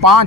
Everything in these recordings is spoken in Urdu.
5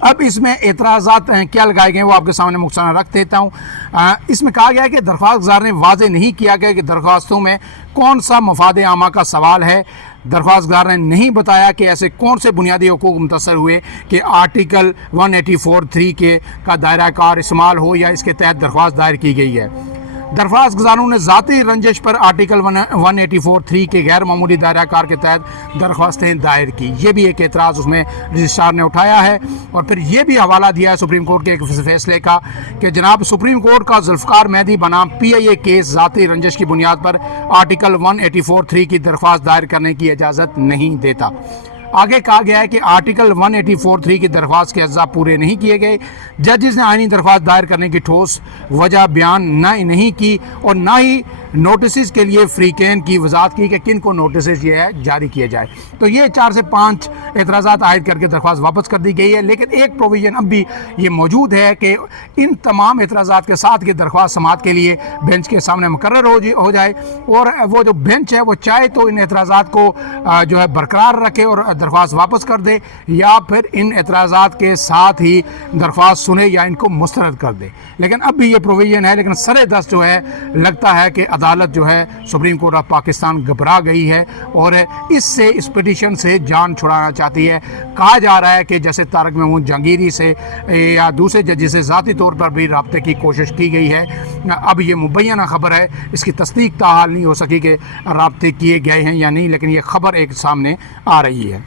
اب اس میں اعتراضات کیا لگائے گئے وہ آپ کے سامنے مختصراً رکھ دیتا ہوں۔ اس میں کہا گیا ہے کہ درخواست گزار نے واضح نہیں کیا گیا کہ درخواستوں میں کون سا مفاد عامہ کا سوال ہے۔ درخواست گزار نے نہیں بتایا کہ ایسے کون سے بنیادی حقوق متاثر ہوئے کہ آرٹیکل 184(3) کا دائرہ کار استعمال ہو یا اس کے تحت درخواست دائر کی گئی ہے۔ درخواست گزاروں نے ذاتی رنجش پر آرٹیکل 184(3) کے غیر معمولی دائرہ کار کے تحت درخواستیں دائر کی، یہ بھی ایک اعتراض اس میں رجسٹرار نے اٹھایا ہے۔ اور پھر یہ بھی حوالہ دیا ہے سپریم کورٹ کے ایک فیصلے کا کہ جناب سپریم کورٹ کا ذوالفقار مہدی بنام PIA کیس ذاتی رنجش کی بنیاد پر آرٹیکل 184(3) کی درخواست دائر کرنے کی اجازت نہیں دیتا۔ آگے کہا گیا ہے کہ آرٹیکل 184(3) کی درخواست کے اجزاء پورے نہیں کیے گئے، ججز نے آئینی درخواست دائر کرنے کی ٹھوس وجہ بیان نہیں کی اور نہ ہی نوٹسز کے لیے فریقین کی وضاحت کی کہ کن کو نوٹسز یہ ہے جاری کیے جائے۔ تو یہ 4 سے 5 اعتراضات عائد کر کے درخواست واپس کر دی گئی ہے، لیکن ایک پروویژن اب بھی یہ موجود ہے کہ ان تمام اعتراضات کے ساتھ کہ درخواست سماعت کے لیے بینچ کے سامنے مقرر ہو جائے اور وہ جو بینچ ہے وہ چاہے تو ان اعتراضات کو جو ہے برقرار رکھے اور درخواست واپس کر دے، یا پھر ان اعتراضات کے ساتھ ہی درخواست سنے یا ان کو مسترد کر دے۔ لیکن اب بھی یہ پروویژن ہے، لیکن سر دست جو ہے لگتا ہے کہ عدالت جو ہے سپریم کورٹ آف پاکستان گھبرا گئی ہے اور اس پٹیشن سے جان چھڑانا چاہتی ہے۔ کہا جا رہا ہے کہ جیسے طارق محمود جہانگیری سے یا دوسرے ججز سے ذاتی طور پر بھی رابطے کی کوشش کی گئی ہے۔ اب یہ مبینہ خبر ہے، اس کی تصدیق تاحال نہیں ہو سکی کہ رابطے کیے گئے ہیں یا نہیں، لیکن یہ خبر ایک سامنے آ رہی ہے۔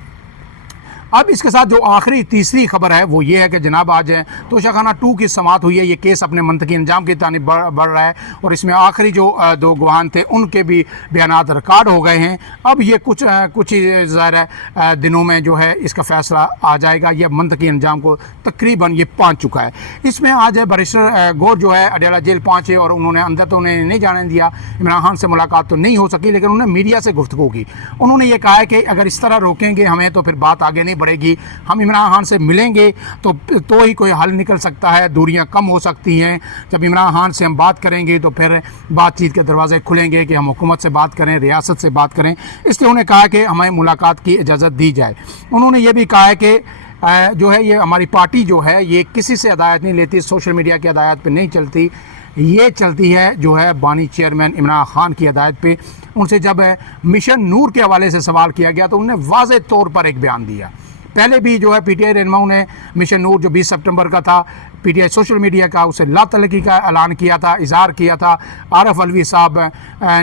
اب اس کے ساتھ جو آخری تیسری خبر ہے وہ یہ ہے کہ جناب آج توشہ خانہ 2 کی سماعت ہوئی ہے۔ یہ کیس اپنے منطقی انجام کی جانب بڑھ رہا ہے اور اس میں آخری جو 2 گواہان تھے ان کے بھی بیانات ریکارڈ ہو گئے ہیں۔ اب یہ کچھ ہی ظاہر ہے دنوں میں جو ہے اس کا فیصلہ آ جائے گا۔ یہ منطقی انجام کو تقریباً یہ پہنچ چکا ہے۔ اس میں آج بیرسٹر گور جو ہے اڈیالہ جیل پہنچے اور انہوں نے اندر تو انہیں نہیں جانے دیا، عمران خان سے ملاقات تو نہیں ہو سکی، لیکن انہوں نے میڈیا سے گفتگو کی۔ انہوں نے یہ کہا ہے کہ اگر اس طرح روکیں گے ہمیں تو پھر بات آگے نہیں بڑھے گی، ہم عمران خان سے ملیں گے تو ہی کوئی حل نکل سکتا ہے، دوریاں کم ہو سکتی ہیں۔ جب عمران خان سے ہم بات کریں گے تو پھر بات چیت کے دروازے کھلیں گے کہ ہم حکومت سے بات کریں، ریاست سے بات کریں، اس لیے انہوں نے کہا کہ ہمیں ملاقات کی اجازت دی جائے۔ انہوں نے یہ بھی کہا ہے کہ جو ہے یہ ہماری پارٹی جو ہے یہ کسی سے ہدایت نہیں لیتی، سوشل میڈیا کی ہدایت پہ نہیں چلتی، یہ چلتی ہے جو ہے بانی چیئرمین عمران خان کی ہدایت پہ۔ ان سے جب مشن نور کے حوالے سے سوال کیا گیا تو انہوں نے واضح طور پر ایک بیان دیا۔ پہلے بھی جو ہے PTI رہنماؤں نے مشن نور جو 20 سپٹمبر کا تھا، PTI سوشل میڈیا کا اسے لا تعلقی کا اعلان کیا تھا، اظہار کیا تھا۔ عارف علوی صاحب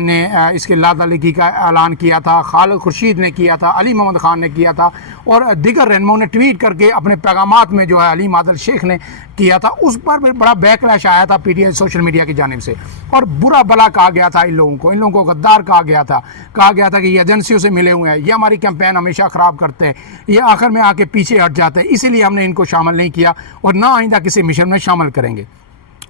نے اس کے لا تعلقی کا اعلان کیا تھا، خالد خورشید نے کیا تھا، علی محمد خان نے کیا تھا اور دیگر رہنماؤں نے ٹویٹ کر کے اپنے پیغامات میں جو ہے علیم عادل شیخ نے کیا تھا۔ اس پر بھی بڑا بیکلیش آیا تھا PTI سوشل میڈیا کی جانب سے اور برا بلا کہا گیا تھا ان لوگوں کو غدار کہا گیا تھا کہ یہ ایجنسیوں سے ملے ہوئے ہیں، یہ ہماری کیمپین ہمیشہ خراب کرتے ہیں، یہ آخر میں آ کے پیچھے ہٹ جاتے ہیں، اسی لیے ہم نے ان کو شامل نہیں کیا اور نہ آئندہ کسی مشن میں شامل کریں گے۔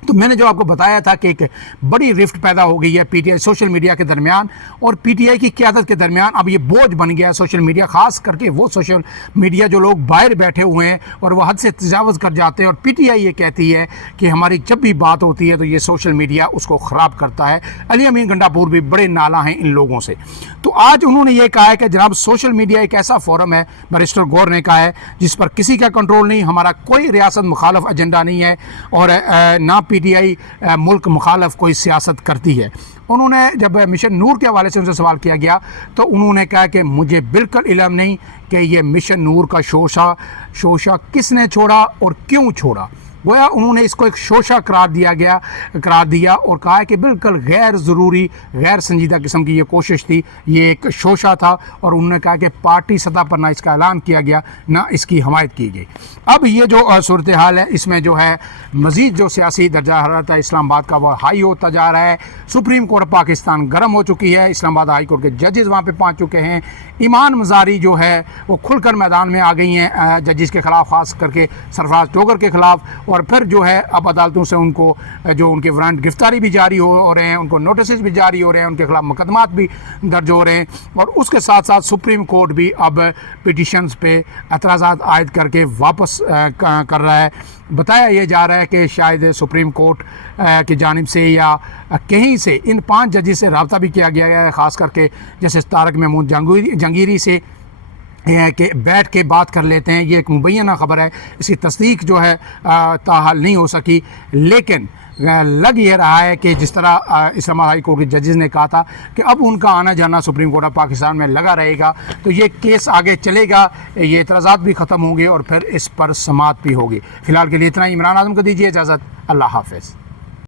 تو میں نے جو آپ کو بتایا تھا کہ ایک بڑی رفٹ پیدا ہو گئی ہے PTI سوشل میڈیا کے درمیان اور PTI کی قیادت کے درمیان۔ اب یہ بوجھ بن گیا ہے سوشل میڈیا، خاص کر کے وہ سوشل میڈیا جو لوگ باہر بیٹھے ہوئے ہیں اور وہ حد سے تجاوز کر جاتے ہیں، اور PTI یہ کہتی ہے کہ ہماری جب بھی بات ہوتی ہے تو یہ سوشل میڈیا اس کو خراب کرتا ہے۔ علی امین گنڈا پور بھی بڑے نالاں ہیں ان لوگوں سے۔ تو آج انہوں نے یہ کہا ہے کہ جناب سوشل میڈیا ایک ایسا فورم ہے، بیرسٹر گور نے کہا ہے، جس پر کسی کا کنٹرول نہیں، ہمارا کوئی ریاست مخالف ایجنڈا نہیں ہے اور نہ PTI ملک مخالف کوئی سیاست کرتی ہے۔ انہوں نے جب مشن نور کے حوالے سے ان سے سوال کیا گیا تو انہوں نے کہا کہ مجھے بالکل علم نہیں کہ یہ مشن نور کا شوشہ کس نے چھوڑا اور کیوں چھوڑا۔ گویا انہوں نے اس کو ایک شوشہ قرار دیا اور کہا ہے کہ بالکل غیر ضروری، غیر سنجیدہ قسم کی یہ کوشش تھی، یہ ایک شوشہ تھا، اور انہوں نے کہا کہ پارٹی سطح پر نہ اس کا اعلان کیا گیا نہ اس کی حمایت کی گئی۔ اب یہ جو صورتحال ہے اس میں جو ہے مزید جو سیاسی درجہ حرارت ہے اسلام آباد کا وہ ہائی ہوتا جا رہا ہے۔ سپریم کورٹ پاکستان گرم ہو چکی ہے، اسلام آباد ہائی کورٹ کے ججز وہاں پہ پہنچ چکے ہیں۔ ایمان مزاری جو ہے وہ کھل کر میدان میں آ گئی ہیں ججز کے خلاف، خاص کر کے سرفراز ٹوگر کے خلاف، اور پھر جو ہے اب عدالتوں سے ان کو جو ان کے وارنٹ گرفتاری بھی جاری ہو رہے ہیں، ان کو نوٹسز بھی جاری ہو رہے ہیں، ان کے خلاف مقدمات بھی درج ہو رہے ہیں، اور اس کے ساتھ ساتھ سپریم کورٹ بھی اب پٹیشنز پہ اعتراضات عائد کر کے واپس کر رہا ہے۔ بتایا یہ جا رہا ہے کہ شاید سپریم کورٹ کی جانب سے یا کہیں سے ان 5 ججز سے رابطہ بھی کیا گیا ہے، خاص کر کے جیسے طارق محمود جہانگیری سے، کہ بیٹھ کے بات کر لیتے ہیں. یہ ایک مبینہ خبر ہے, اس کی تصدیق جو ہے تاحال نہیں ہو سکی, لیکن لگ یہ رہا ہے کہ جس طرح اسلام آباد ہائی کورٹ کے ججز نے کہا تھا کہ اب ان کا آنا جانا سپریم کورٹ آف پاکستان میں لگا رہے گا, تو یہ کیس آگے چلے گا, یہ اعتراضات بھی ختم ہوں گے اور پھر اس پر سماعت بھی ہوگی. فی الحال کے لیے اتنا ہی. عمران اعظم کو دیجیے اجازت. اللہ حافظ.